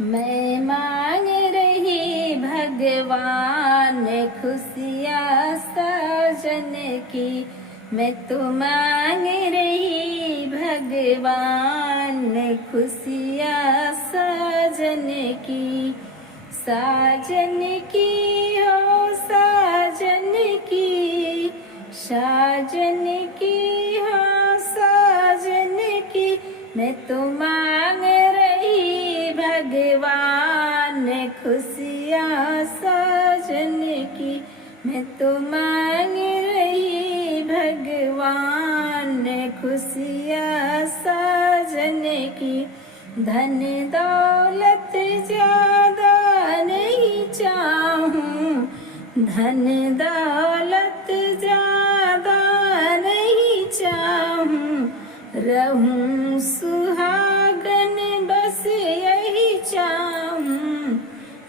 मैं मांग रही भगवान खुशियाँ साजन की। मैं तो मांग रही भगवान खुशियाँ साजन की। साजन की हो साजन की, साजन की हो साजन की। मैं तो मांग रही भगवान खुशियाँ साजन की। मैं तो मांग रही भगवान खुशियाँ साजन की। धन दौलत ज्यादा नहीं चाहूँ, धन दौलत ज्यादा नहीं चाहूँ। रहूं सुहागन बस यही चाहूँ,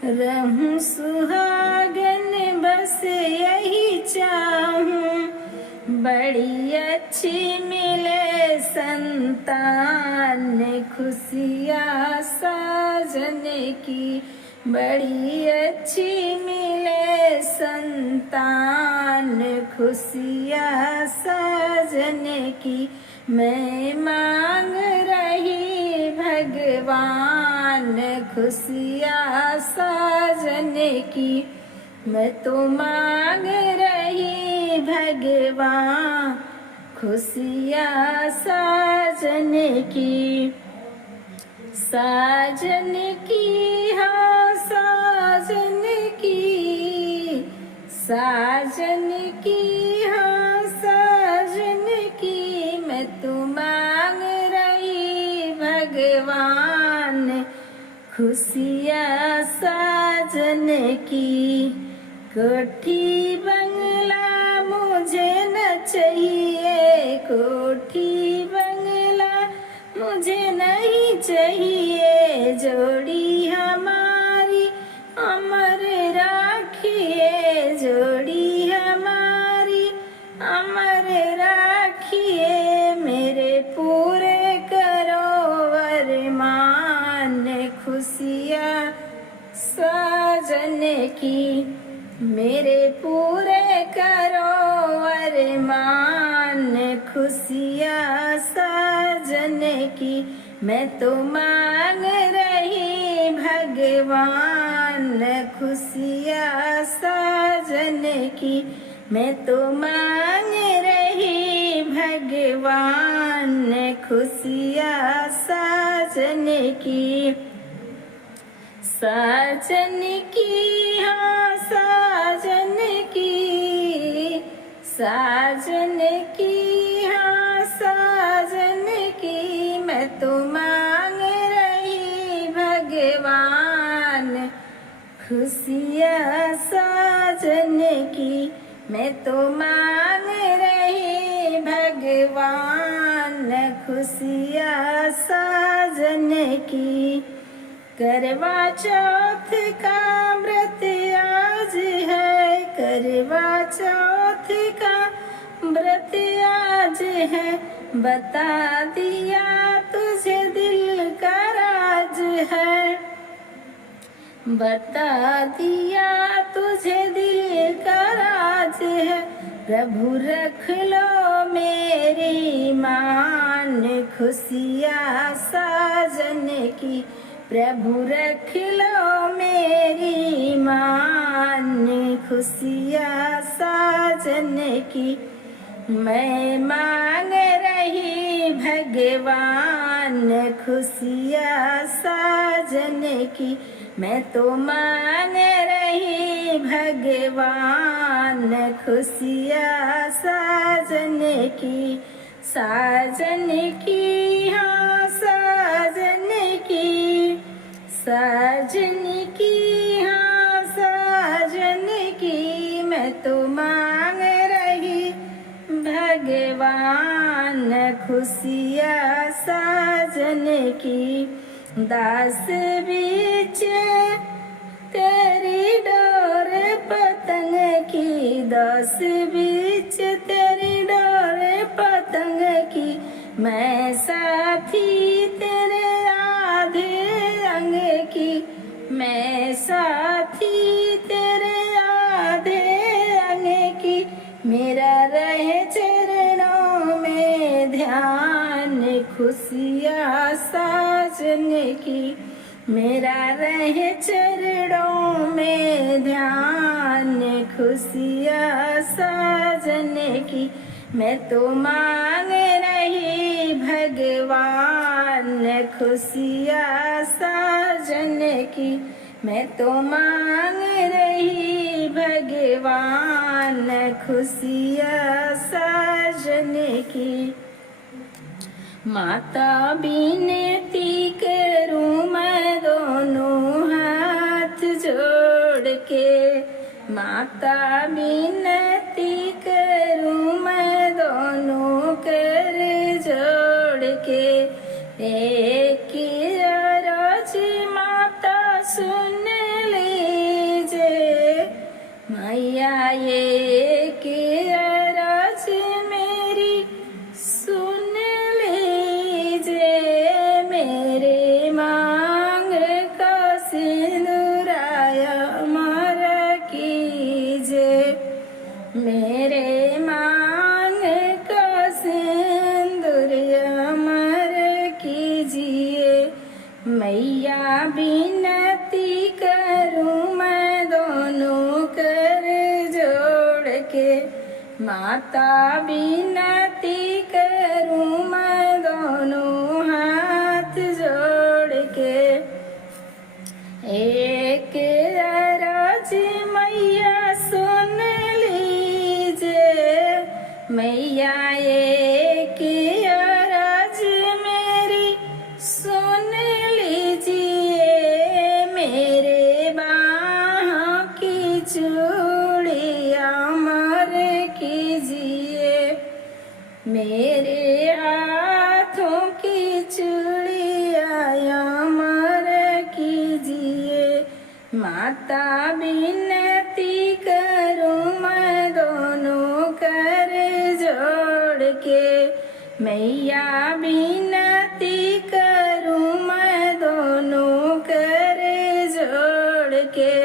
रहूं सुहागन बस यही चाहूँ। बड़ी अच्छी मिले संतान खुशियाँ साजन की। बड़ी अच्छी मिले संतान खुशियाँ साजन की। मैं मांग रही भगवान खुशियाँ साजन की। मैं तो मांग रही भगवान खुशियाँ साजन की। साजन की हाँ साजन की, साजन की हाँ साजन की। मैं तो मांग रही भगवान खुशियाँ साजन की। कोठी बंगला मुझे न चाहिए, कोठी बंगला मुझे नहीं चाहिए। जोड़ी हमारी अमर राखिए, जोड़ी हमारी अमर राखिए। मेरे पूरे करो अरमान खुशियाँ साजन की। मेरे पूरे करो अरमान खुशियाँ साजन की। मैं तो मांग रही भगवान खुशियाँ साजन की। मैं तो मांग रही भगवान खुशियाँ साजन की। साजन की हाँ साजन की, साजन की हाँ साजन की। मैं तो मांग रही भगवान खुशियाँ साजन की। मैं तो मांग रही भगवान खुशियाँ साजन की। करवा चौथ का व्रत आज है, करवा चौथ का व्रत आज है। बता दिया तुझे दिल का राज है, बता दिया तुझे दिल का राज है। प्रभु रख लो मेरी मान खुशियाँ साजन की। प्रभु रख लो मेरी मान खुशियाँ साजन की। मैं मांग रही भगवान खुशियाँ साजन की। मैं तो मांग रही भगवान खुशियाँ साजन की। साजन की हाँ साजन की, साजन की हाँ साजन की। मैं तो मांग रही भगवान खुशियाँ साजन की। दास बीच तेरी डोर पतंग की, दास बीच तेरी डोर पतंग की। मैं साथी तेरे आधे अंग की, मैं साथी तेरे आधे अंग की, मेरा रहे चरणों में ध्यान, खुशियाँ साजने की, मेरा रहे चरणों में ध्यान, खुशियाँ साजने की। मैं तो मांग रही भगवान, खुशियाँ साजने की, मैं तो मांग रही भगवान, खुशियाँ साजने की। माता विनती करूं मैं दोनों हाथ जोड़ के, माता विनती करूं मैं दोनों कर जोड़ के, एक अरज माता सुन लीजिए, मैया एक अरज मेरी सुन लीजिए, मेरे मांग का सिंदूराया अमर कीजिए, मेरे मांग का सिंदूर अमर कीजिए। मैया विनती करूं मैं दोनों कर जोड़ के, माता विनती करूं मैं दोनों हाथ जोड़ के, एक अरज मैया सुन लीजिए, मैया एक अरज मेरी सुन लीजिए, मेरे बाहों की चूड़ियाँ अमर कीजिए, मेरे हाथों की चूड़ियाँ अमर कीजिए। माता विनती करूं मैं दोनों कर जोड़ के, मैया विनती करूं मैं दोनों कर जोड़ के,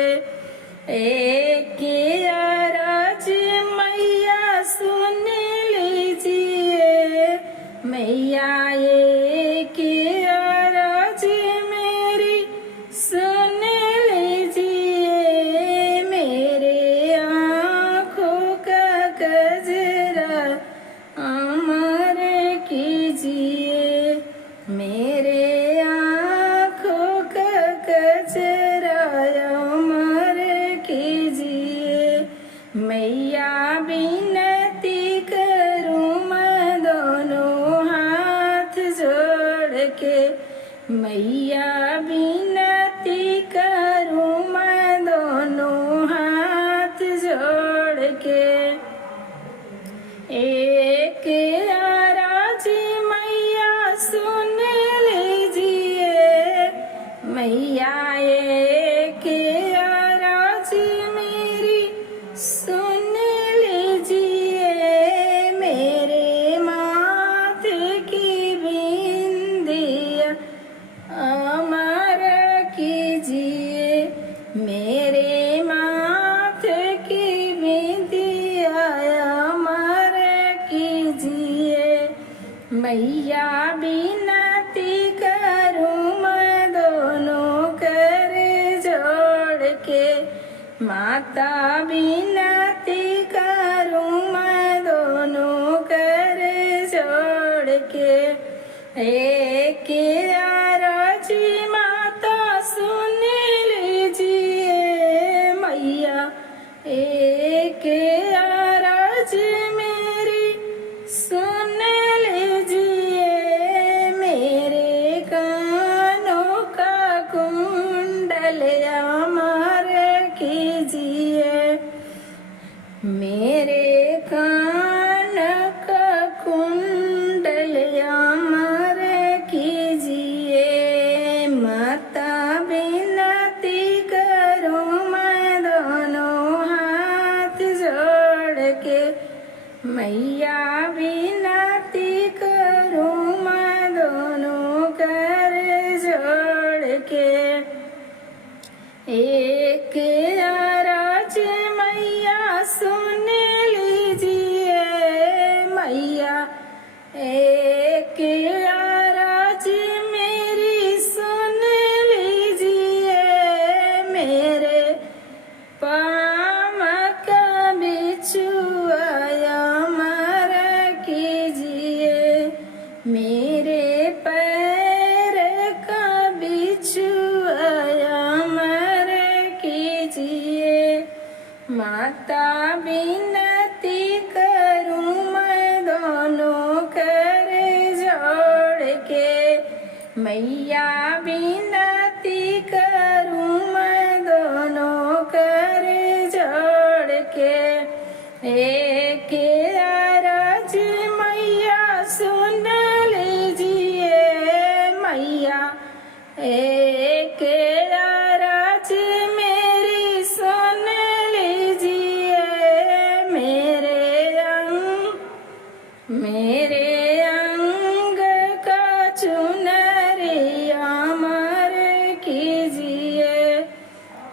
एक अरज मैया सुन लीजिए, मैया एक अरज मेरी सुन लीजिए, मेरे आँखों का गजरा अमर कीजिए, मेरे आँखों का गजरा अमर कीजिए। मैया विनती करूं मैं दोनों हाथ जोड़ के, मैया विनती करूं मैं दोनों हाथ जोड़ के, एक अरज मैया सुन लीजिए, मैया एक अरज मेरी सुन लीजिए, मेरे माथे की बिंदिया अमर कीजिए, मेरे माथे की बिंदिया अमर कीजिए। मैया विनती करूं मैं दोनों कर जोड़ के, माता विनती करूं मैं दोनों कर जोड़ के, एक अरज माता सुन लीजिए, मैया एक अरज मेरी सुन लीजिए, मेरे कानों का कुंडल अमर कीजिए, मेरे कान का कुंडल अमर कीजिए। माता विनती करूं मैं दोनों हाथ जोड़ के, मैया विनती करूं मैं दोनों कर जोड़ के, एक अरज मैया सुन लीजिए मैया, एक अरज मेरी सुन लीजिए, मेरे पाँव का बिछुआ अमर कीजिए, मेरे पैर का बिछुआ अमर कीजिए। माता विनती करूं मैं दोनों कर जोड़ के, मैया विनती करूं मैं दोनों कर जोड़ के, एक अरज मैया सुन लीजिए मैया, एक अरज मेरी सुन लीजिए, मेरे अंग का चुनरी अमर कीजिए,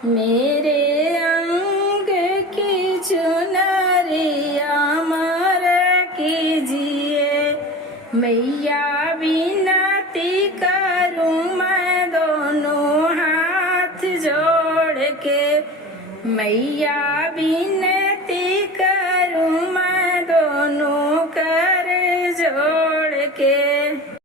मेरे अंग की चुनरी अमर कीजिए। मैया विनती करूं मैं दोनों हाथ जोड़ के, मैया विनती